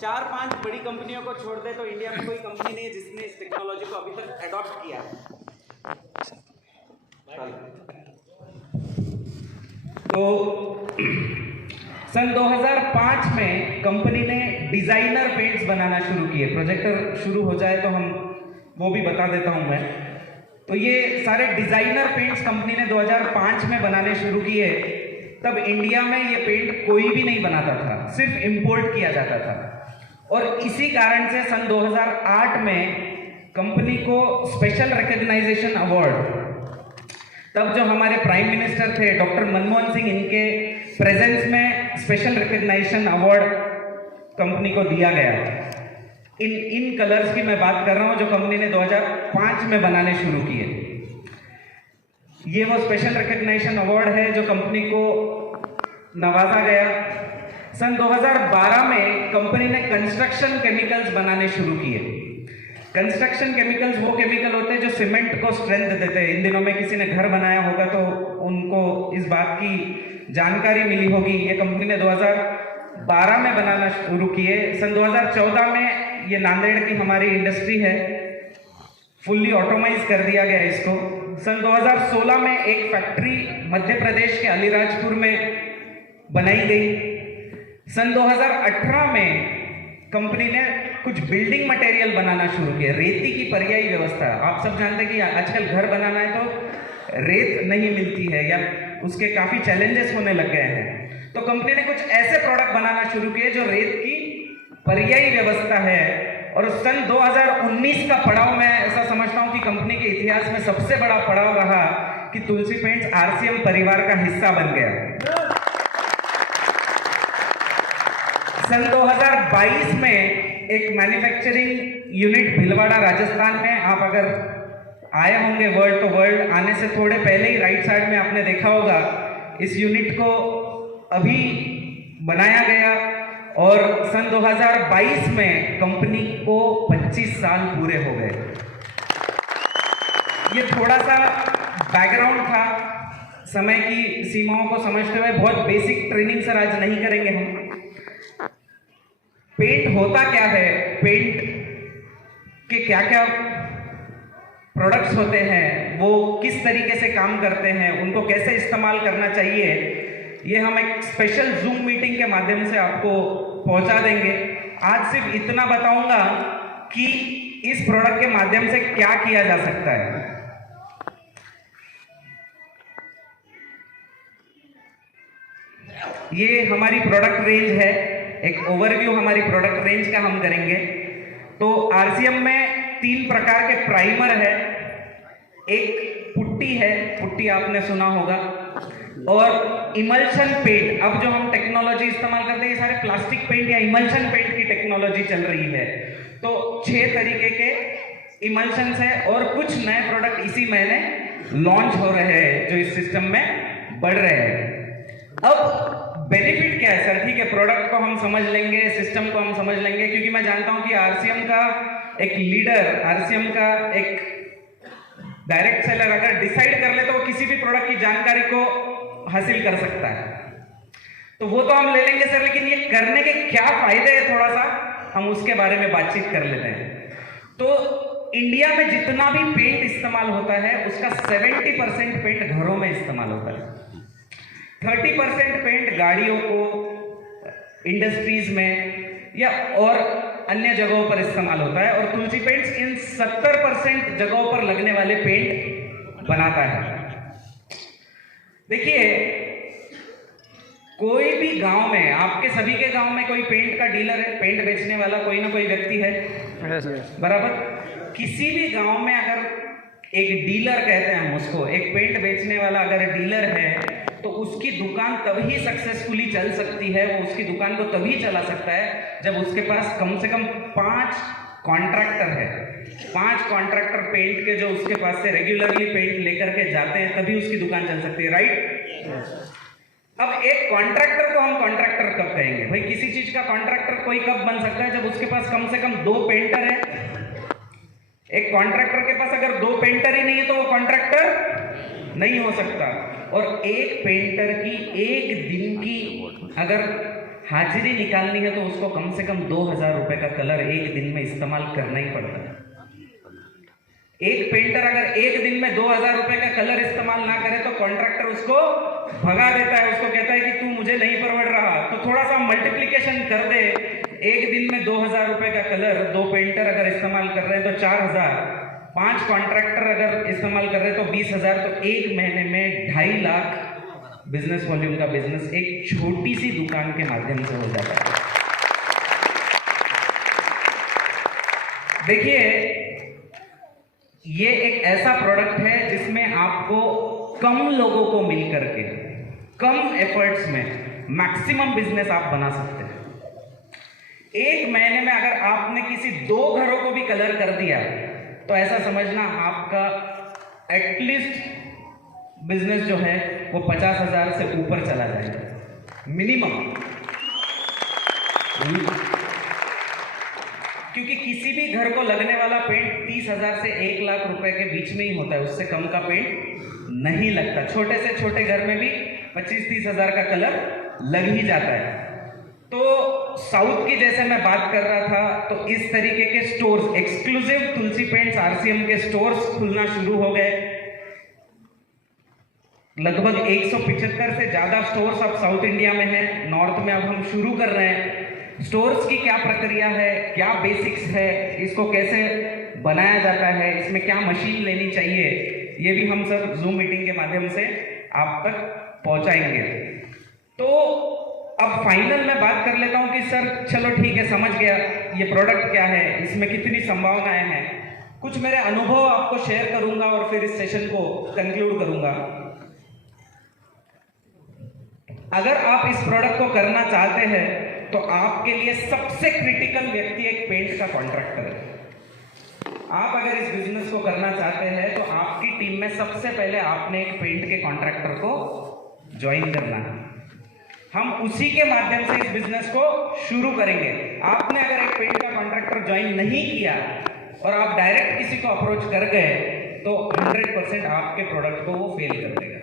4-5 बड़ी कंपनियों को छोड़ दे तो इंडिया में कोई कंपनी नहीं है जिसने इस टेक्नोलॉजी को अभी तक अडॉप्ट किया है। तो सन 2005 में कंपनी ने डिजाइनर पेंट्स बनाना शुरू किए। प्रोजेक्टर शुरू हो जाए तो हम वो भी बता देता हूं मैं। तो ये सारे डिजाइनर पेंट्स कंपनी ने 2005 में बनाने शुरू किए। तब इंडिया में ये पेंट कोई भी नहीं बनाता था, सिर्फ इंपोर्ट किया जाता था। और इसी कारण से सन 2008 में कंपनी को स्पेशल रिकॉग्नाइजेशन अवार्ड, तब जो हमारे प्राइम मिनिस्टर थे डॉक्टर मनमोहन सिंह, इनके प्रेजेंस में स्पेशल रिकॉग्नाइजेशन अवार्ड कंपनी को दिया गया। इन कलर्स की मैं बात कर रहा हूं जो कंपनी ने 2005 में बनाने शुरू किए। ये वो स्पेशल रिकॉग्नाइजेशन अवार्ड है जो कंपनी को नवाजा गया। सन 2012 में कंपनी ने कंस्ट्रक्शन केमिकल्स बनाने शुरू किए। कंस्ट्रक्शन केमिकल्स वो केमिकल होते हैं जो सीमेंट को स्ट्रेंथ देते हैं। इन दिनों में किसी ने घर बनाया होगा तो उनको इस बात की जानकारी मिली होगी। ये कंपनी ने 2012 में बनाना शुरू किए। सन 2014 में ये नांदेड़ की हमारी इंडस्ट्री है, फुल्ली ऑटोमाइज कर दिया गया इसको। सन 2016 में एक फैक्ट्री मध्य प्रदेश के अलीराजपुर में बनाई गई। सन 2018 में कंपनी ने कुछ बिल्डिंग मटेरियल बनाना शुरू किया। रेती की पर्यायी व्यवस्था, आप सब जानते हैं कि आजकल घर बनाना है तो रेत नहीं मिलती है या उसके काफी चैलेंजेस होने लग गए हैं। तो कंपनी ने कुछ ऐसे प्रोडक्ट बनाना शुरू किए जो रेत की पर्यायी व्यवस्था है। और सन 2019 का पड़ाव, मैं ऐसा समझता हूं कि कंपनी के इतिहास में सबसे बड़ा पड़ाव रहा कि तुलसी पेंट्स आरसीएम परिवार का हिस्सा बन गया। सन 2022 में एक मैन्युफैक्चरिंग यूनिट भीलवाड़ा राजस्थान में, आप अगर आए होंगे वर्ल्ड तो वर्ल्ड आने से थोड़े पहले ही राइट साइड में आपने देखा होगा, इस यूनिट को अभी बनाया गया। और सन 2022 में कंपनी को 25 साल पूरे हो गए। ये थोड़ा सा बैकग्राउंड था, समय की सीमाओं को समझते हुए बहुत बेसिक ट्रेनिंग सर आज नहीं करेंगे हम। पेंट होता क्या है, पेंट के क्या क्या प्रोडक्ट्स होते हैं, वो किस तरीके से काम करते हैं, उनको कैसे इस्तेमाल करना चाहिए, ये हम एक स्पेशल जूम मीटिंग के माध्यम से आपको पहुंचा देंगे। आज सिर्फ इतना बताऊंगा कि इस प्रोडक्ट के माध्यम से क्या किया जा सकता है। ये हमारी प्रोडक्ट रेंज है, एक ओवरव्यू हमारी प्रोडक्ट रेंज का हम करेंगे। तो आरसीएम में 3 प्रकार के प्राइमर है। एक पुट्टी है, पुट्टी आपने सुना होगा, और इमल्शन पेंट। अब जो हम टेक्नोलॉजी इस्तेमाल करते हैं ये सारे प्लास्टिक पेंट या इमल्शन पेंट की टेक्नोलॉजी चल रही है। तो 6 तरीके के इमल्शंस है और कुछ नए प्रोडक्ट इसी महीने लॉन्च हो रहे हैं जो इस सिस्टम में बढ़ रहे हैं। अब बेनिफिट क्या है सर? ठीक है, प्रोडक्ट को हम समझ लेंगे, सिस्टम को हम समझ लेंगे, क्योंकि मैं जानता हूं कि आरसीएम का एक लीडर, आरसीएम का एक डायरेक्ट सेलर अगर डिसाइड कर ले तो वो किसी भी प्रोडक्ट की जानकारी को हासिल कर सकता है। तो वो तो हम ले लेंगे सर, लेकिन ये करने के क्या फायदे हैं थोड़ा सा हम उसके बारे में बातचीत कर लेते हैं। तो इंडिया में जितना भी पेंट इस्तेमाल होता है उसका 70% पेंट घरों में इस्तेमाल होता है, 30% पेंट गाड़ियों को, इंडस्ट्रीज में या और अन्य जगहों पर इस्तेमाल होता है। और तुलसी पेंट्स इन 70% जगहों पर लगने वाले पेंट बनाता है। देखिए, कोई भी गांव में, आपके सभी के गांव में कोई पेंट का डीलर है, पेंट बेचने वाला कोई ना कोई व्यक्ति है, बराबर। किसी भी गांव में अगर एक डीलर कहते हैं हम उसको, एक पेंट बेचने वाला अगर डीलर है तो उसकी दुकान तभी सक्सेसफुली चल सकती है, वो उसकी दुकान को तभी चला सकता है जब उसके पास कम से कम 5 कॉन्ट्रैक्टर है। 5 कॉन्ट्रैक्टर पेंट के जो उसके पास से रेगुलरली पेंट लेकर के जाते हैं, तभी उसकी दुकान चल सकती है, राइट? अब एक कॉन्ट्रैक्टर को हम कॉन्ट्रैक्टर कब कहेंगे? भाई किसी चीज का कॉन्ट्रैक्टर कोई कब बन सकता है? जब उसके पास कम से कम 2 पेंटर है। एक कॉन्ट्रैक्टर के पास अगर 2 पेंटर ही नहीं है तो वो कॉन्ट्रैक्टर नहीं हो सकता। और एक पेंटर की एक दिन की अगर हाजिरी निकालनी है तो उसको कम से कम 2000 रुपए का कलर एक दिन में इस्तेमाल करना ही पड़ता है। एक पेंटर अगर एक दिन में 2000 रुपए का कलर इस्तेमाल ना करे तो कॉन्ट्रैक्टर उसको भगा देता है, उसको कहता है कि तू मुझे नहीं परवड़ रहा। तो थोड़ा सा मल्टीप्लिकेशन कर दे, एक दिन में 2000 रुपए का कलर 2 पेंटर अगर इस्तेमाल कर रहे हैं तो 4000, 5 कॉन्ट्रैक्टर अगर इस्तेमाल कर रहे हैं तो 20,000, तो एक महीने में 2.5 लाख बिजनेस वॉल्यूम का बिजनेस एक छोटी सी दुकान के माध्यम से हो जाता है। देखिए, ये एक ऐसा प्रोडक्ट है जिसमें आपको कम लोगों को मिलकर के कम एफर्ट्स में मैक्सिमम बिजनेस आप बना सकते हैं। एक महीने में अगर आपने किसी 2 घरों को भी कलर कर दिया तो ऐसा समझना आपका एटलीस्ट बिजनेस जो है वो 50,000 से ऊपर चला जाएगा मिनिमम। क्योंकि किसी भी घर को लगने वाला पेंट 30,000 से 1 लाख रुपए के बीच में ही होता है, उससे कम का पेंट नहीं लगता। छोटे से छोटे घर में भी 25-30 हजार का कलर लग ही जाता है। तो साउथ की जैसे मैं बात कर रहा था, तो इस तरीके के स्टोर्स, एक्सक्लूसिव तुलसी पेंट्स आरसीएम के स्टोर्स खुलना शुरू हो गए। लगभग 175 से ज्यादा स्टोर्स अब साउथ इंडिया में है, नॉर्थ में अब हम शुरू कर रहे हैं। स्टोर्स की क्या प्रक्रिया है, क्या बेसिक्स है, इसको कैसे बनाया जाता है, इसमें क्या मशीन लेनी चाहिए, ये भी हम सब जूम मीटिंग के माध्यम से आप तक पहुंचाएंगे। तो अब फाइनल में बात कर लेता हूं कि सर चलो ठीक है, समझ गया ये प्रोडक्ट क्या है, इसमें कितनी संभावनाएं हैं। कुछ मेरे अनुभव आपको शेयर करूंगा और फिर इस सेशन को कंक्लूड करूंगा। अगर आप इस प्रोडक्ट को करना चाहते हैं तो आपके लिए सबसे क्रिटिकल व्यक्ति एक पेंट का कॉन्ट्रैक्टर है। आप अगर इस बिजनेस को करना चाहते हैं तो आपकी टीम में सबसे पहले आपने एक पेंट के कॉन्ट्रैक्टर को ज्वाइन करना है। हम उसी के माध्यम से इस बिजनेस को शुरू करेंगे। आपने अगर एक पेंट का कॉन्ट्रैक्टर ज्वाइन नहीं किया और आप डायरेक्ट किसी को अप्रोच कर गए तो 100% आपके प्रोडक्ट को वो फेल कर देगा।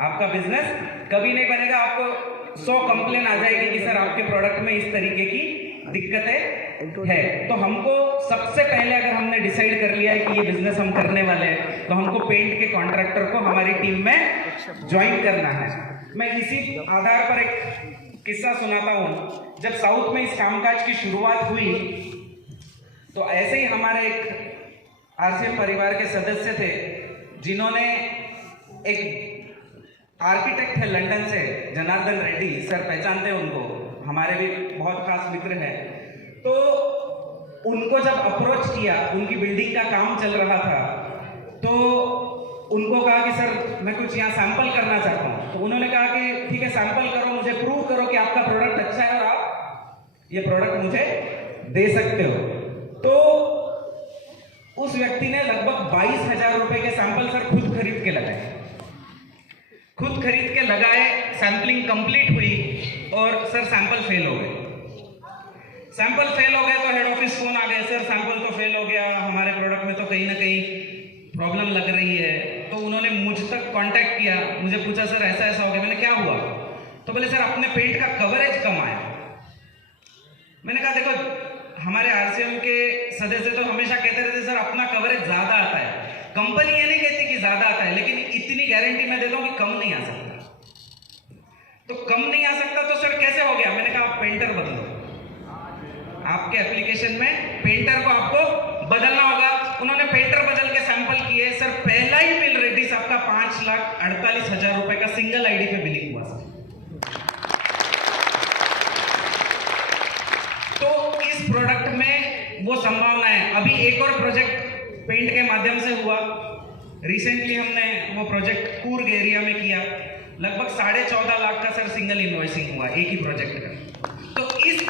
आपका बिजनेस कभी नहीं बनेगा। आपको 100 कंप्लेन आ जाएगी कि सर आपके प्रोडक्ट में इस तरीके की दिक्कतें है। तो हमको सबसे पहले, अगर हमने डिसाइड कर लिया है कि ये बिजनेस हम करने वाले हैं, तो हमको पेंट के कॉन्ट्रैक्टर को हमारी टीम में ज्वाइन करना है। मैं इसी आधार पर एक किस्सा सुनाता हूँ। जब साउथ में इस कामकाज की शुरुआत हुई तो ऐसे ही हमारे एक आरसीएम परिवार के सदस्य थे जिन्होंने एक आर्किटेक्ट है लंदन से, जनार्दन रेड्डी सर, पहचानते हैं उनको, हमारे भी बहुत खास मित्र हैं। तो उनको जब अप्रोच किया, उनकी बिल्डिंग का काम चल रहा था, तो उनको कहा कि सर मैं कुछ यहाँ सैंपल करना चाहता हूँ। तो उन्होंने कहा कि ठीक है, सैंपल करो, मुझे प्रूव करो कि आपका प्रोडक्ट अच्छा है और आप ये प्रोडक्ट मुझे दे सकते हो। तो उस व्यक्ति ने लगभग 22,000 रुपए के सैंपल सर खुद खरीद के लगाए। खुद खरीद के लगाए, सैंपलिंग कंप्लीट हुई और सर सैंपल फेल हो गए। सैंपल फेल हो गए तो हेड ऑफिस फोन आ गए, सर सैंपल तो फेल हो गया, हमारे प्रोडक्ट में तो कहीं ना कहीं प्रॉब्लम लग रही है। तो उन्होंने मुझ तक कांटेक्ट किया, मुझे पूछा सर ऐसा ऐसा हो गया। मैंने क्या हुआ? तो बोले सर अपने पेंट का कवरेज कम आया। मैंने कहा देखो, हमारे आरसीएम के सदस्य तो हमेशा कहते रहते सर अपना कवरेज ज्यादा आता है। कंपनी ये नहीं कहती कि ज्यादा आता है, लेकिन इतनी गारंटी मैं देता हूं कि कम नहीं आ सकता। तो कम नहीं आ सकता तो सर कैसे हो गया? मैंने कहा आप पेंटर बदलो, आपके एप्लीकेशन में पेंटर को आपको बदलना होगा। उन्होंने पेंटर बदल के सैंपल किए। सर पहला ही बिल रेड्डी साहब का 5,48,000 रुपए का सिंगल आईडी पे बिलिंग हुआ सर। तो इस प्रोडक्ट में वो संभावना है। अभी एक और प्रोजेक्ट पेंट के माध्यम से हुआ, रिसेंटली हमने वो प्रोजेक्ट कूर्ग एरिया में किया। लगभग 14.5 लाख का सर सिंगल इनवॉइसिंग हुआ एक ही प्रोजेक्ट का। तो इस